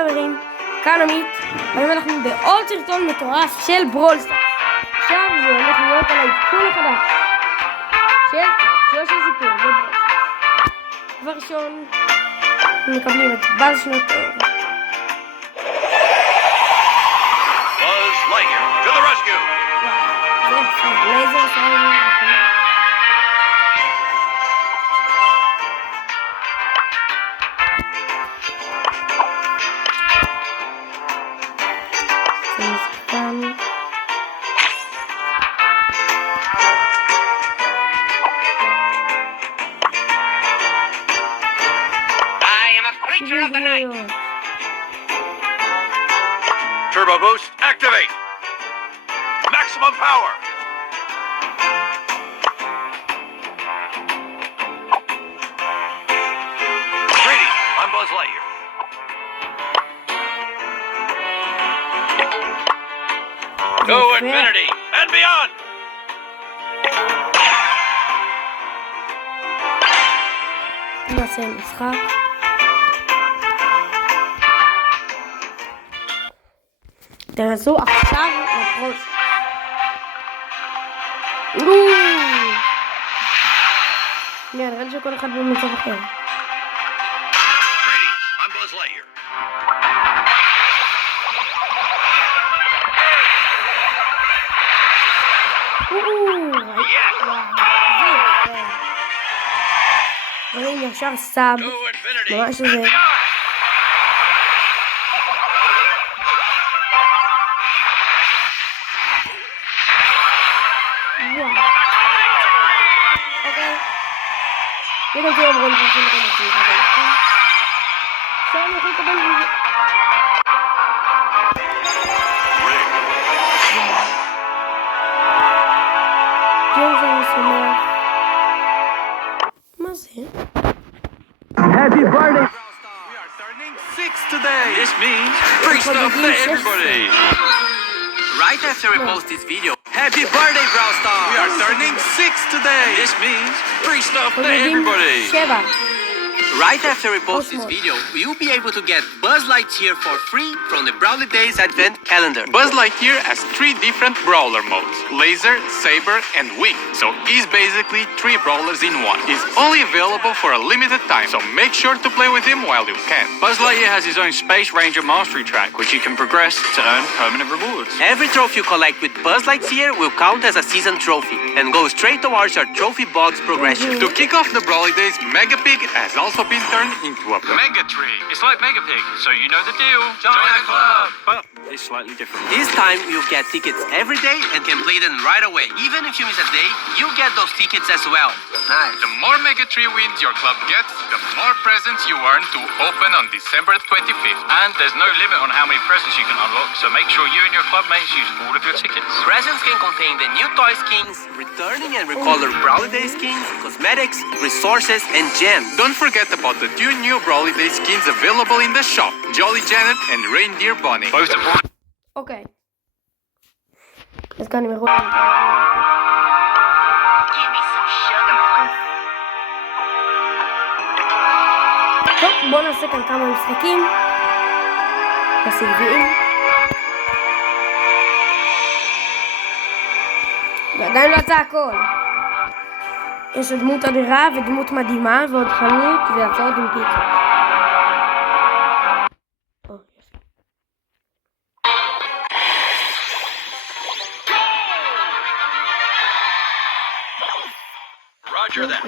חברים, כאן עמית, היום אנחנו בעוד סרטון מטורף של ברול סטארס. עכשיו זה הולך להיות על העדכון החדש של סיפור וברול סטארס. דבר ראשון, מקבלים את באז שנות אור. Buzz Lightyear to the rescue! זה יפה, לייזר שלנו. Creature of the night. Turbo boost, activate. Maximum power. Greetings, I'm Buzz Lightyear. To infinity and beyond. נעשה משחק. תנסו עכשיו לפרוש. נראה לי שכל אחד במצב אחר. Greetings, I'm Buzz Lightyear. רואים ישר סאב. To infinity ממש and זה. beyond. זה גם תהיה ברול שעושים את המציאות, עכשיו אני יכול לקבל את זה. ג'יימס אני שמח. מה זה? Happy birthday! We are turning 6 today! This means free stuff for everybody! Right after we post this video, happy birthday, Brawl Stars! We are turning 6 today! This means free stuff for חוגגים everybody! 7. Right after we post this video, you'll be able to get Buzz Lightyear for free from the Brawley Days Advent Calendar. Buzz Lightyear has 3 different brawler modes, Laser, Saber, and Wing. So he's basically 3 brawlers in one. He's only available for a limited time, so make sure to play with him while you can. Buzz Lightyear has his own Space Ranger Mastery track, which you can progress to earn permanent rewards. Every trophy you collect with Buzz Lightyear will count as a season trophy and go straight towards your trophy box progression. To kick off the Brawley Days, Mega Pig has also been turned into a Mega Tree. It's like Mega Pig, so you know the deal. Join the club. But it's slightly different. This time you'll get tickets every day and can play them right away. Even if you miss a day, you get those tickets as well. Nice. The more Mega Tree wins your club gets, the more presents you earn to open on December 25th. And there's no limit on how many presents you can unlock, so make sure you and your club mates use all of your tickets. Presents can contain the new toy skins, returning and recolored Brawley Day skins, cosmetics, resources, and gems. Don't forget about the 2 new Brawley Day skins available in the shop, Jolly Janet and Reindeer Bunny. Both are אוקיי. אז כאן אני יכול... טוב, בואו נעשה כאן כמה משחקים. נסיגים. ועדיין לא יצא הכל. יש עוד דמות אדירה ודמות מדהימה ועוד חנות והצעות עם פיצה. Roger that.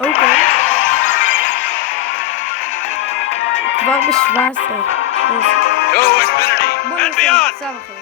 אוקיי. כבר ב-17. To infinity בוא and נעשה beyond. מצב אחר.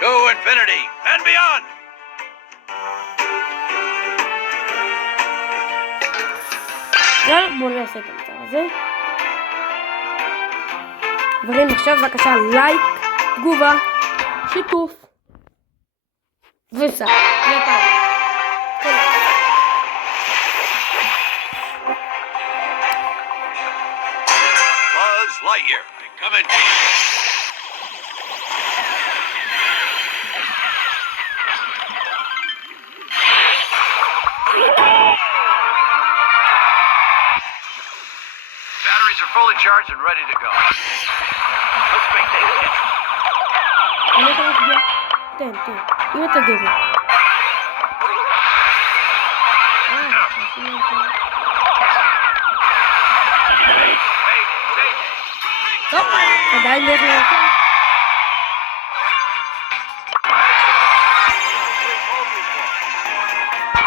To infinity and beyond. יאללה, בואו נעשה את המצב הזה. חברים, עכשיו בבקשה לייק, תגובה, שיתוף וסאב. Buzz Lightyear, coming to you. fully charged and ready to go. Let's make things interesting. אני יכול להצביע? תן, אם אתה גבר. טוב, עדיין דרך להוצא.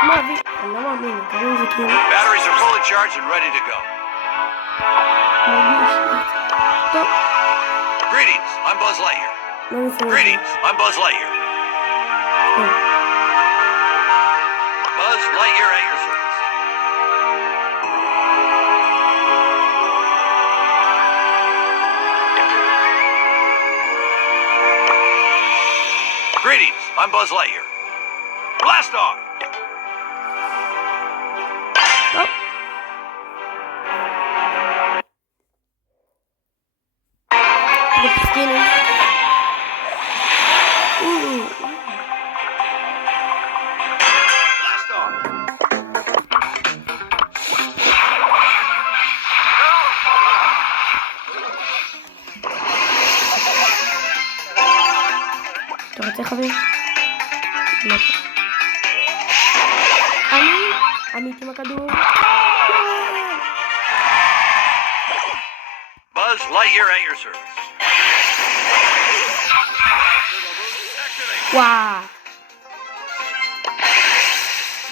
מה אבי? אני לא מאמין, קוראים זה כאילו. Batteries are fully charged and ready to go. טוב, Greetings, I'm Buzz Lightyear. לא נפרד. Greetings, I'm Buzz Lightyear. Buzz Lightyear at your service. Greetings, I'm Buzz Lightyear. Blast off! טוב. בסקינים. Blast off! אתה רוצה חבר? עמית עם הכדור. Buzz Lightyear at your service. וואו.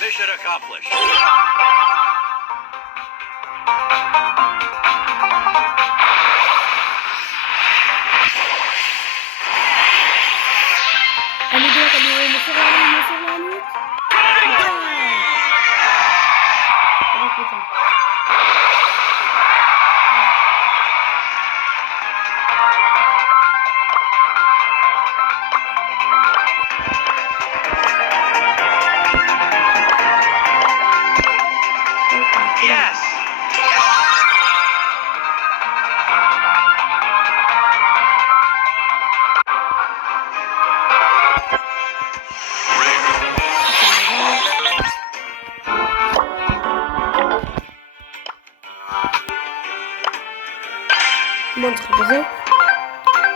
Mission accomplished. אני עם הכדור, מוסר לנו. Yes! בוא נצחק בזה.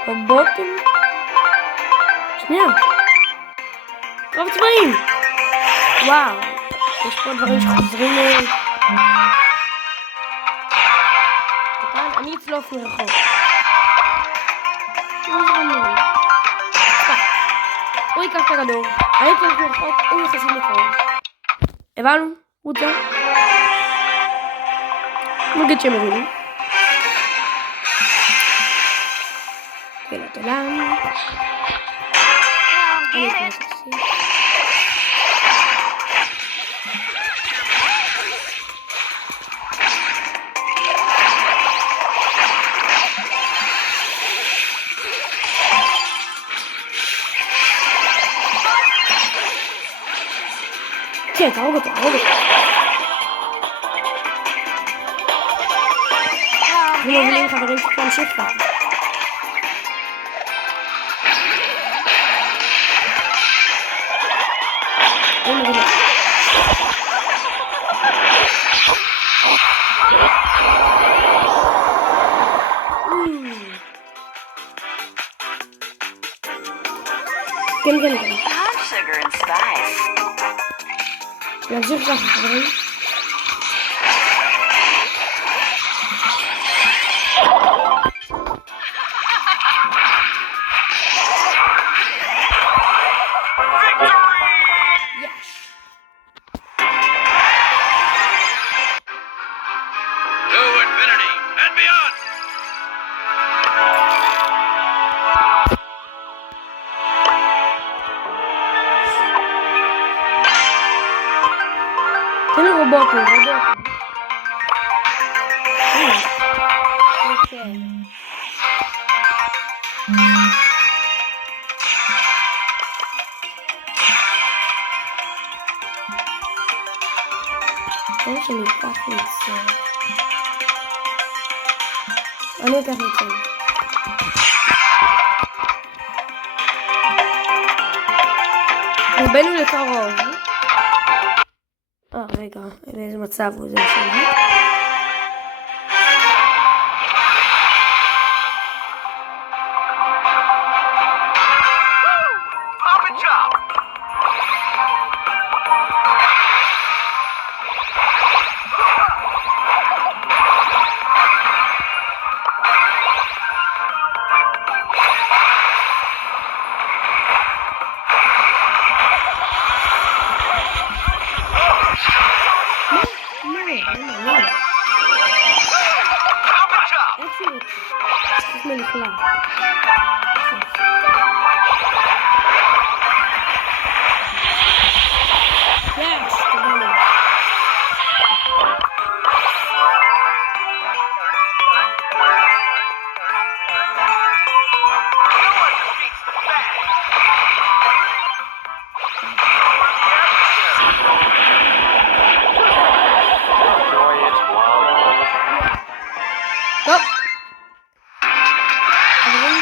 רובוטים. שנייה. קרב צבעים. וואו. יש פה דברים שחוזרים. אני אצלוף מרחוק. הוא ייקח את הכדור. אני אצלוף מרחוק. הוא יחסים לקרוב. הבנו? רוצה? נגיד שהם מבינים. תלת עולם. אני אכנס לסי. כן, תהרוג אותו. אנחנו מובילים חברים שתמשיך ככה. כן. Sugar and spice. להמשיך ככה, חברים. To infinity and beyond! תן לי רובוטים. אני שאני אקח מצל. אני אקח מצל. רבנו לקרוב. רגע, באיזה מצב הוא זה השנה? Yes, תודה לי. טוב. חברים,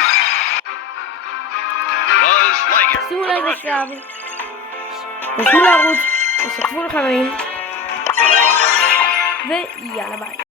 Buzz Lightyear שימו to the לייק rescue. וסאב. תשתפו לערוץ, תשתפו לחברים. ויאללה ביי.